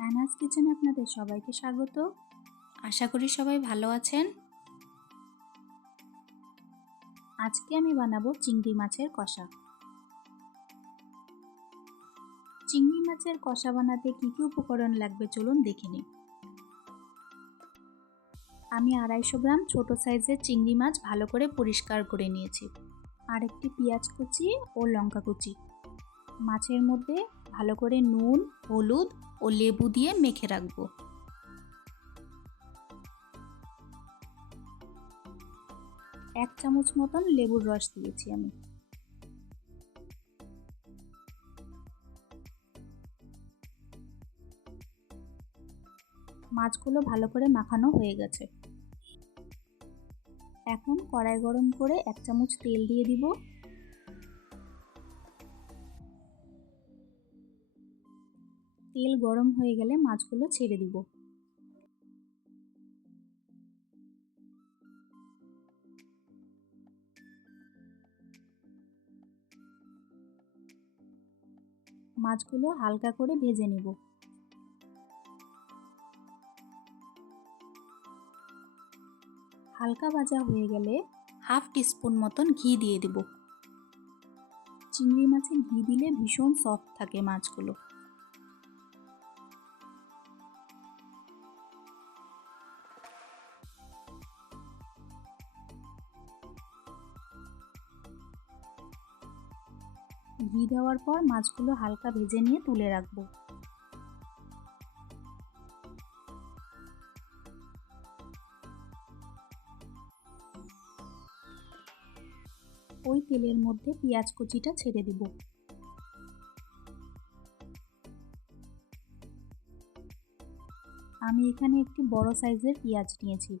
অ্যানাস কিচেনে আপনাদের সবাইকে স্বাগত। আশা করি সবাই ভালো আছেন। আজকে আমি বানাবো চিংড়ি মাছের কষা। চিংড়ি মাছের কষা বানাতে কী কী উপকরণ লাগবে চলুন দেখে নিই। আমি 250 গ্রাম ছোট সাইজের চিংড়ি মাছ ভালো করে পরিষ্কার করে নিয়েছি। আর একটি পেঁয়াজ কুচি ও লঙ্কা কুচি। মাছের মধ্যে ভালো করে নুন, হলুদ ও লেবু দিয়ে মেখে রাখবো। এক চামচ মতন লেবুর রস দিয়েছি আমি। মাছগুলো ভালো করে মাখানো হয়ে গেছে। এখন কড়াই গরম করে 1 চামচ তেল দিয়ে দিব। তেল গরম হয়ে গেলে মাছগুলো ছেড়ে দিব। মাছগুলো হালকা করে ভেজে নেব। হালকা ভাজা হয়ে গেলে হাফ টিস্পুন মতন ঘি দিয়ে দেব। চিংড়ি মাছে ঘি দিলে ভীষণ সফট থাকে মাছগুলো। ঘি দেওয়ার পর মাছগুলো হালকা ভেজে নিয়ে তুলে রাখবো। ওই তেলের মধ্যে পেঁয়াজ কুচিটা ছেড়ে দিব। আমি এখানে একটি বড় সাইজের পেঁয়াজ নিয়েছি।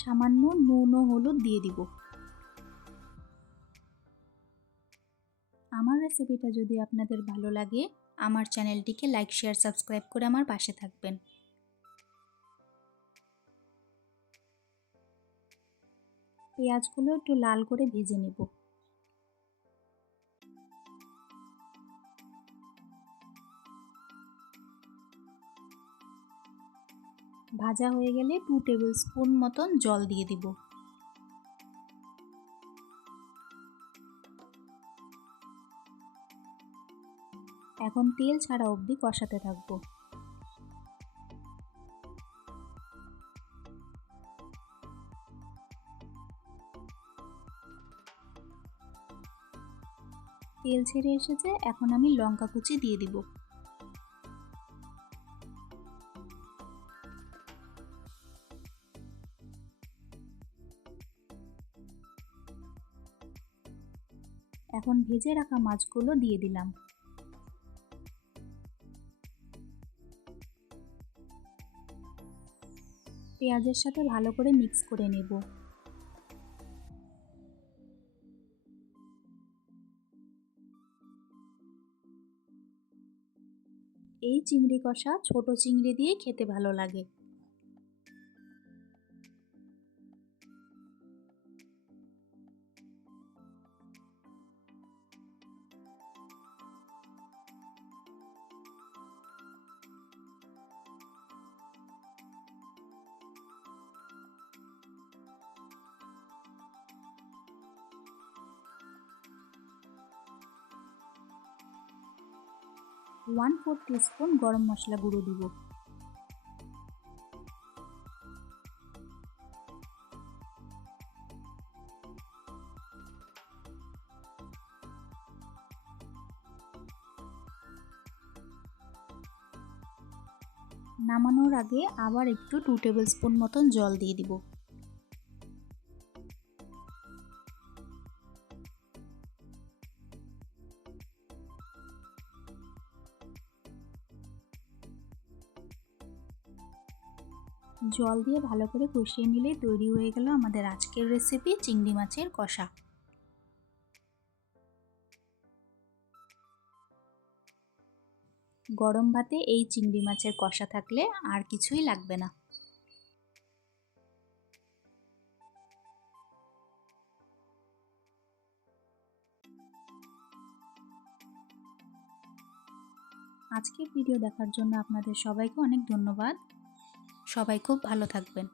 সামান্য নুন ও হলুদ দিয়ে দিব। আমার রেসিপিটা যদি আপনাদের ভালো লাগে, আমার চ্যানেলটিকে লাইক, শেয়ার, সাবস্ক্রাইব করে আমার পাশে থাকবেন। পেঁয়াজগুলো একটু লাল করে ভেজে নেব। ভাজা হয়ে গেলে 2 টেবিল স্পুন মতন জল দিয়ে দিব। এখন তেল ছাড়া অবধি কষাতে থাকবো। তেল ছেড়ে এসেছে, এখন আমি লঙ্কা কুচি দিয়ে দিব। এখন ভেজে রাখা মাছগুলো দিয়ে দিলাম। পেঁয়াজের সাথে ভালো করে মিক্স করে নেব। এই চিংড়ি কষা ছোট চিংড়ি দিয়ে খেতে ভালো লাগে। ওয়ান 4 টিস্পুন গরম মশলা গুঁড়ো দিব। নামানোর আগে আবার একটু 2 টেবিল স্পুন মতন জল দিয়ে দিব। জল দিয়ে ভালো করে কষিয়ে নিলেই তৈরি হয়ে গেল আমাদের আজকের রেসিপি চিংড়ি মাছের কষা। গরম ভাতে এই চিংড়ি মাছের কষা থাকলে আর কিছুই লাগবে না। আজকের ভিডিও দেখার জন্য আপনাদের সবাইকে অনেক ধন্যবাদ। সবাই খুব ভালো থাকবেন।